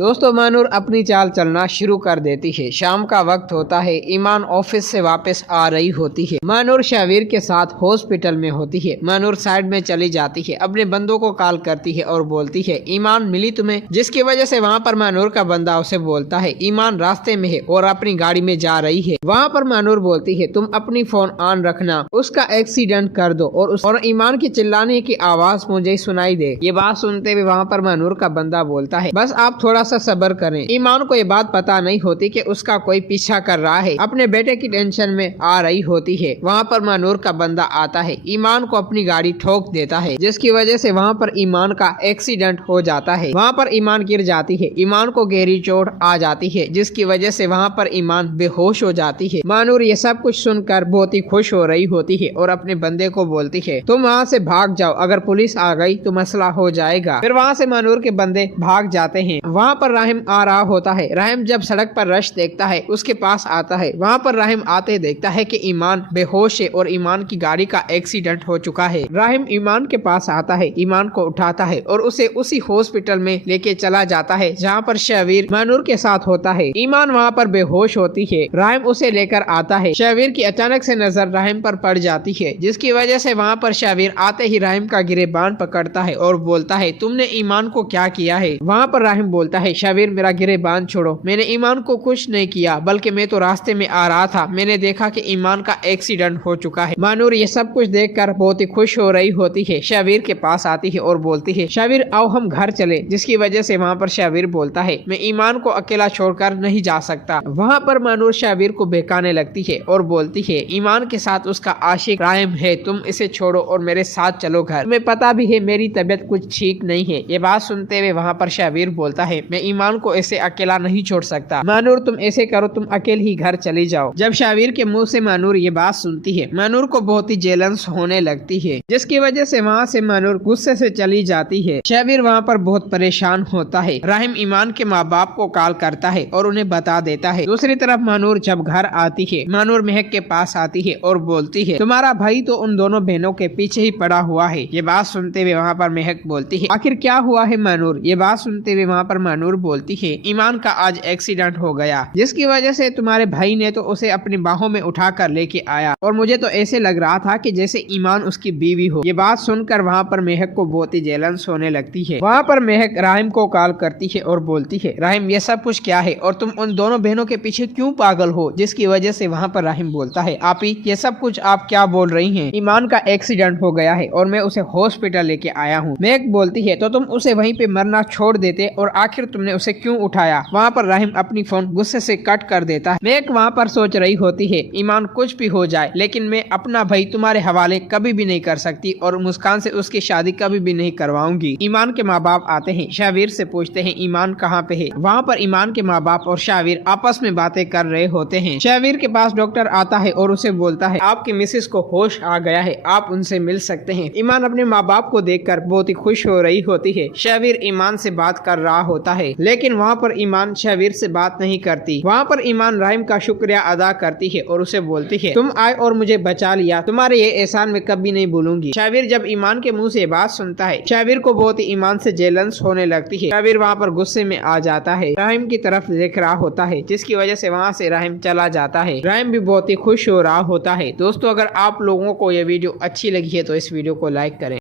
दोस्तों मानूर अपनी चाल चलना शुरू कर देती है। शाम का वक्त होता है। ईमान ऑफिस से वापस आ रही होती है। मानूर शावीर के साथ हॉस्पिटल में होती है। मानूर साइड में चली जाती है, अपने बंदों को कॉल करती है और बोलती है ईमान मिली तुम्हें, जिसकी वजह से वहाँ पर मानूर का बंदा उसे बोलता है ईमान रास्ते में है और अपनी गाड़ी में जा रही है। वहाँ पर मानूर बोलती है तुम अपनी फोन ऑन रखना, उसका एक्सीडेंट कर दो और ईमान की चिल्लाने की आवाज मुझे सुनाई दे। ये बात सुनते हुए वहाँ पर मानूर का बंदा बोलता है बस आप थोड़ा सा सब्र करें। ईमान को ये बात पता नहीं होती कि उसका कोई पीछा कर रहा है, अपने बेटे की टेंशन में आ रही होती है। वहाँ पर मानूर का बंदा आता है, ईमान को अपनी गाड़ी ठोक देता है, जिसकी वजह से वहाँ पर ईमान का एक्सीडेंट हो जाता है। वहाँ पर ईमान गिर जाती है, ईमान को गहरी चोट आ जाती है, जिसकी वजह से वहाँ पर ईमान बेहोश हो जाती है। मानूर ये सब कुछ सुनकर बहुत ही खुश हो रही होती है और अपने बंदे को बोलती है तुम वहाँ से भाग जाओ, अगर पुलिस आ गई तो मसला हो जाएगा। फिर वहाँ से मानूर के बंदे भाग जाते हैं। वहाँ पर राहिम आ रहा होता है। राहिम जब सड़क पर रश देखता है उसके पास आता है। वहाँ पर राहिम आते देखता है कि ईमान बेहोश है और ईमान की गाड़ी का एक्सीडेंट हो चुका है। राहिम ईमान के पास आता है, ईमान को उठाता है और उसे उसी हॉस्पिटल में लेके चला जाता है जहाँ पर शावीर मानूर के साथ होता है। ईमान वहाँ पर बेहोश होती है। राहिम उसे लेकर आता है। शावीर की अचानक से नजर राहिम पर पड़ जाती है, जिसकी वजह से वहाँ पर शावीर आते ही राहिम का गिरेबान पकड़ता है और बोलता है तुमने ईमान को क्या किया है। वहाँ पर राहिम बोलता है शावीर मेरा गिरेबान छोड़ो, मैंने ईमान को कुछ नहीं किया, बल्कि मैं तो रास्ते में आ रहा था, मैंने देखा कि ईमान का एक्सीडेंट हो चुका है। मानूर ये सब कुछ देखकर बहुत ही खुश हो रही होती है। शावीर के पास आती है और बोलती है शावीर आओ हम घर चले, जिसकी वजह से वहाँ पर शावीर बोलता है मैं ईमान को अकेला छोड़कर नहीं जा सकता। वहाँ पर मानूर शावीर को बहकाने लगती है और बोलती है ईमान के साथ उसका आशिक राहिम है, तुम इसे छोड़ो और मेरे साथ चलो घर, तुम्हें पता भी है मेरी तबीयत कुछ ठीक नहीं है। ये बात सुनते हुए वहाँ पर शावीर बोलता है मैं ईमान को ऐसे अकेला नहीं छोड़ सकता। मानूर तुम ऐसे करो, तुम अकेले ही घर चली जाओ। जब शावीर के मुंह से मानूर ये बात सुनती है, मानूर को बहुत ही जेलस होने लगती है, जिसकी वजह से वहाँ से मानूर गुस्से से चली जाती है। शावीर वहाँ पर बहुत परेशान होता है। राहिम ईमान के माँ बाप को कॉल करता है और उन्हें बता देता है। दूसरी तरफ मानूर जब घर आती है, मानूर महक के पास आती है और बोलती है तुम्हारा भाई तो उन दोनों बहनों के पीछे ही पड़ा हुआ है। ये बात सुनते हुए वहाँ पर महक बोलती है आखिर क्या हुआ है मानूर। ये बात सुनते हुए वहाँ पर मानूर बोलती है ईमान का आज एक्सीडेंट हो गया, जिसकी वजह से तुम्हारे भाई ने तो उसे अपनी बाहों में उठा कर लेके आया और मुझे तो ऐसे लग रहा था कि जैसे ईमान उसकी बीवी हो। ये बात सुनकर वहाँ पर महक को बहुत ही जेलस होने लगती है। वहाँ पर महक राहिम को कॉल करती है और बोलती है राहिम ये सब कुछ क्या है और तुम उन दोनों बहनों के पीछे क्यों पागल हो। जिसकी वजह से वहाँ पर राहिम बोलता है आपी ये सब कुछ आप क्या बोल रही हैं, ईमान का एक्सीडेंट हो गया है और मैं उसे हॉस्पिटल लेके आया हूँ। महक बोलती है तो तुम उसे वहीं पे मरना छोड़ देते और आखिर तुमने उसे क्यों उठाया। वहाँ पर राहिम अपनी फोन गुस्से से कट कर देता है। महक वहाँ पर सोच रही होती है ईमान कुछ भी हो जाए, लेकिन मैं अपना भाई तुम्हारे हवाले कभी भी नहीं कर सकती और मुस्कान से उसकी शादी कभी भी नहीं करवाऊंगी। ईमान के माँ बाप आते हैं, शावीर से पूछते हैं ईमान कहाँ पे है। वहाँ पर ईमान के माँ बाप और शावीर आपस में बातें कर रहे होते हैं। शावीर के पास डॉक्टर आता है और उसे बोलता है आपकी मिसेस को होश आ गया है, आप उनसे मिल सकते हैं। ईमान अपने माँ बाप को देखकर बहुत ही खुश हो रही होती है। शावीर ईमान से बात कर रहा होता है, लेकिन वहाँ पर ईमान शावीर से बात नहीं करती। वहाँ पर ईमान राहिम का शुक्रिया अदा करती है और उसे बोलती है तुम आए और मुझे बचा लिया, तुम्हारे ये एहसान मैं कभी नहीं भूलूंगी। शावीर जब ईमान के मुंह से बात सुनता है, शावीर को बहुत ही ईमान से जेलस होने लगती है। शावीर वहाँ पर गुस्से में आ जाता है, राहिम की तरफ देख रहा होता है, जिसकी वजह से वहाँ से राहिम चला जाता है। राहिम भी बहुत ही खुश हो रहा होता है। दोस्तों अगर आप लोगों को ये वीडियो अच्छी लगी है तो इस वीडियो को लाइक करें।